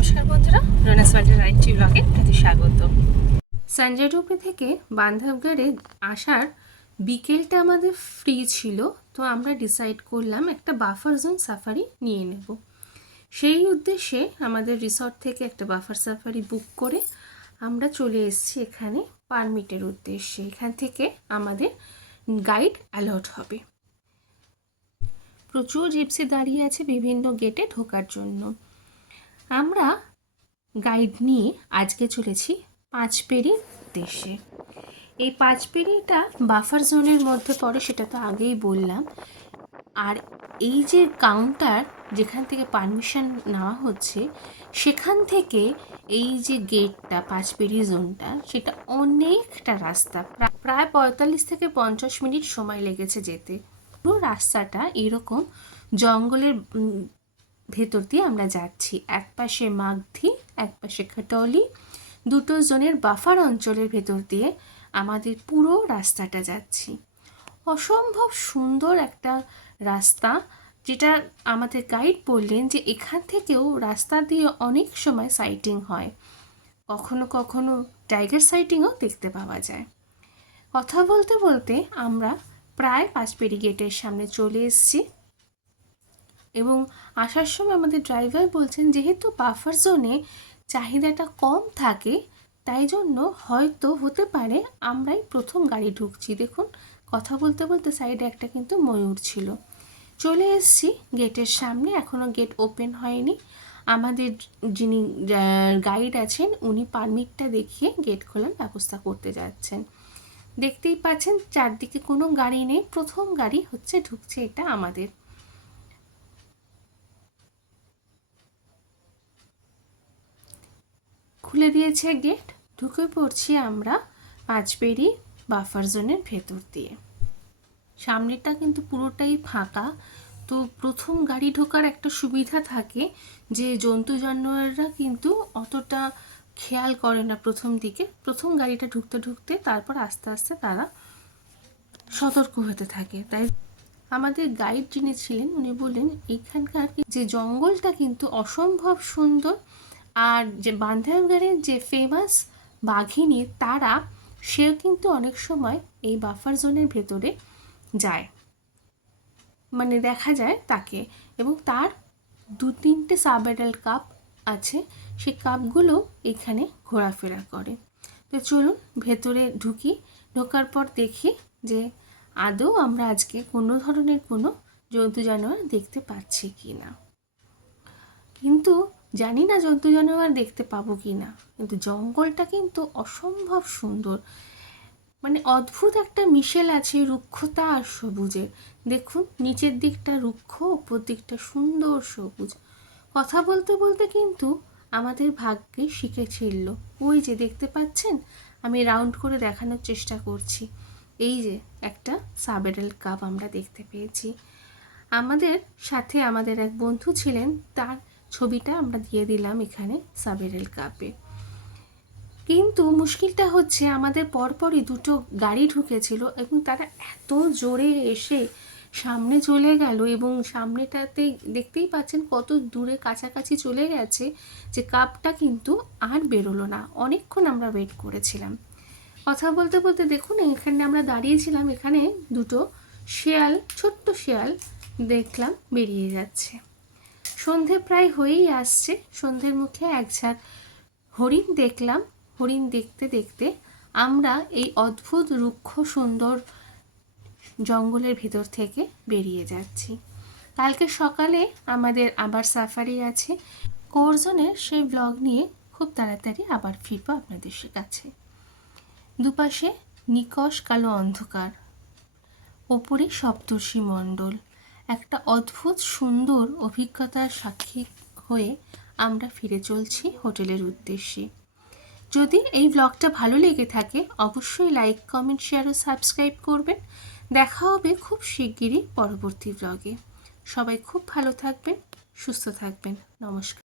নমস্কার বন্ধুরা, রোনাস ওয়ার্ল্ডের আরেকটি ব্লগে আপনাদের স্বাগত। সঞ্জয় ডুবরি থেকে বান্ধবগড়ে আসার বিকেলটা আমাদের ফ্রি ছিল, তো আমরা ডিসাইড করলাম একটা বাফার জোন সাফারি নিয়ে নেব। সেই উদ্দেশ্যে আমাদের রিসর্ট থেকে একটা বাফার সাফারি বুক করে আমরা চলে এসেছি এখানে পারমিটের উদ্দেশ্যে। এখান থেকে আমাদের গাইড অ্যালট হবে। প্রচুর জিপসি দাঁড়িয়ে আছে বিভিন্ন গেটে ঢোকার জন্য। আমরা গাইড নিয়ে আজকে চলেছি পাঁচপেরি উদ্দেশ্যে। এই পাঁচপেরিটা বাফার জোনের মধ্যে পড়ে, সেটা তো আগেই বললাম। আর এই যে কাউন্টার যেখান থেকে পারমিশন নেওয়া হচ্ছে, সেখান থেকে এই যে গেটটা পাঁচপেরি জোনটা, সেটা অনেকটা রাস্তা, প্রায় 45 থেকে 50 মিনিট সময় লেগেছে যেতে। পুরো রাস্তাটা এরকম জঙ্গলের ভেতর দিয়ে আমরা যাচ্ছি। এক পাশে মাগধি, এক পাশে খটৌলি, দুটো জোনের বাফার অঞ্চলের ভেতর দিয়ে আমাদের পুরো রাস্তাটা যাচ্ছি। অসম্ভব সুন্দর একটা রাস্তা, যেটা আমাদের গাইড বললেন যে এখান থেকেও রাস্তা দিয়ে অনেক সময় সাইটিং হয়, কখনো কখনো টাইগার সাইটিংও দেখতে পাওয়া যায়। কথা বলতে বলতে আমরা প্রায় পাঁচপেরি গেটের সামনে চলে এসেছি এবং আসার সময় আমাদের ড্রাইভার বলছেন যেহেতু বাফার জোনে চাহিদাটা কম থাকে, তাই জন্য হয়তো হতে পারে আমরাই প্রথম গাড়ি ঢুকছি। দেখুন, কথা বলতে বলতে সাইডে একটা কিন্তু ময়ূর ছিল। চলে এসেছি গেটের সামনে, এখনও গেট ওপেন হয়নি। আমাদের যিনি গাইড আছেন উনি পারমিটটা দেখিয়ে গেট খোলার ব্যবস্থা করতে যাচ্ছেন। দেখতেই পাচ্ছেন চারদিকে কোনো গাড়ি নেই, প্রথম গাড়ি হচ্ছে ঢুকছে, এটা আমাদের। খুলে দিয়েছে গেট, ঢুকে পড়ছি আমরা পাঁচপেরি বাফার জোনের ভেতর দিয়ে। সামনেটা কিন্তু পুরোটাই ফাঁকা। তো প্রথম গাড়ি ঢোকার একটা সুবিধা থাকে যে জন্তু জানোয়াররা কিন্তু অতটা খেয়াল করে না প্রথম দিকে। প্রথম গাড়িটা ঢুকতে ঢুকতে তারপর আস্তে আস্তে তারা সতর্ক হতে থাকে। তাই আমাদের গাইড যিনি ছিলেন উনি বললেন এখানকার যে জঙ্গলটা কিন্তু অসম্ভব সুন্দর। আর যে বান্ধবগড়ের যে ফেমাস বাঘিনী তারা, সেও কিন্তু অনেক সময় এই বাফার জোনের ভেতরে যায়, মানে দেখা যায় তাকে। এবং তার 2-3টে সাব অ্যাডাল্ট কাপ আছে, সেই কাপগুলো এখানে ঘোরাফেরা করে। তো চলুন ভেতরে ঢুকি। ঢোকার পর দেখি যে আদৌ আমরা আজকে কোনো ধরনের কোনো জন্তু জানোয়ার দেখতে পাচ্ছি কি না। কিন্তু জানি না জন্তু জানোয়ার দেখতে পাবো কি না, কিন্তু জঙ্গলটা কিন্তু অসম্ভব সুন্দর, মানে অদ্ভুত একটা মিশেল আছে রুক্ষতা আর সবুজের। দেখুন, নিচের দিকটা রুক্ষ, ওপর দিকটা সুন্দর সবুজ। কথা বলতে বলতে কিন্তু আমাদের ভাগ্যে শিখেছিল। ওই যে দেখতে পাচ্ছেন, আমি রাউন্ড করে দেখানোর চেষ্টা করছি। এই যে একটা সাব অ্যাডাল্ট কাপ আমরা দেখতে পেয়েছি। আমাদের সাথে আমাদের এক বন্ধু ছিলেন, তার ছবিটা আমরা দিয়ে দিলাম এখানে সাব অ্যাডাল্ট কাপে। কিন্তু মুশকিলটা হচ্ছে আমাদের পরপরই দুটো গাড়ি ঢুকেছিল এবং তারা এত জোরে এসে সামনে চলে গেল, এবং সামনেটাতে দেখতেই পাচ্ছেন কত দূরে কাছাকাছি চলে গেছে যে কাপটা কিন্তু আর বেরোলো না। অনেকক্ষণ আমরা ওয়েট করেছিলাম। কথা বলতে বলতে দেখুন, এখানে আমরা দাঁড়িয়েছিলাম, এখানে দুটো শেয়াল, ছোট্ট শেয়াল দেখলাম বেরিয়ে যাচ্ছে। সন্ধে প্রায় হয়েই আসছে, সন্ধ্যের মুখে এক ঝাঁক হরিণ দেখলাম। হরিণ দেখতে দেখতে আমরা এই অদ্ভুত রুক্ষ সুন্দর জঙ্গলের ভেতর থেকে বেরিয়ে যাচ্ছি। কালকে সকালে আমাদের আবার সাফারি আছে কোরজনের, সেই ব্লগ নিয়ে খুব তাড়াতাড়ি আবার ফিরবো আপনাদের কাছে। দুপাশে নিকষ কালো অন্ধকার, ওপরে সপ্তর্ষি মণ্ডল। একটা অদ্ভুত সুন্দর অভিজ্ঞতার সাক্ষী হয়ে আমরা ফিরে চলছি হোটেলের উদ্দেশ্যে। যদি এই ব্লগটা ভালো লেগে থাকে অবশ্যই লাইক, কমেন্ট, শেয়ার ও সাবস্ক্রাইব করবেন। দেখা হবে খুব শিগগিরই পরবর্তী ব্লগে। সবাই খুব ভালো থাকবেন, সুস্থ থাকবেন। নমস্কার।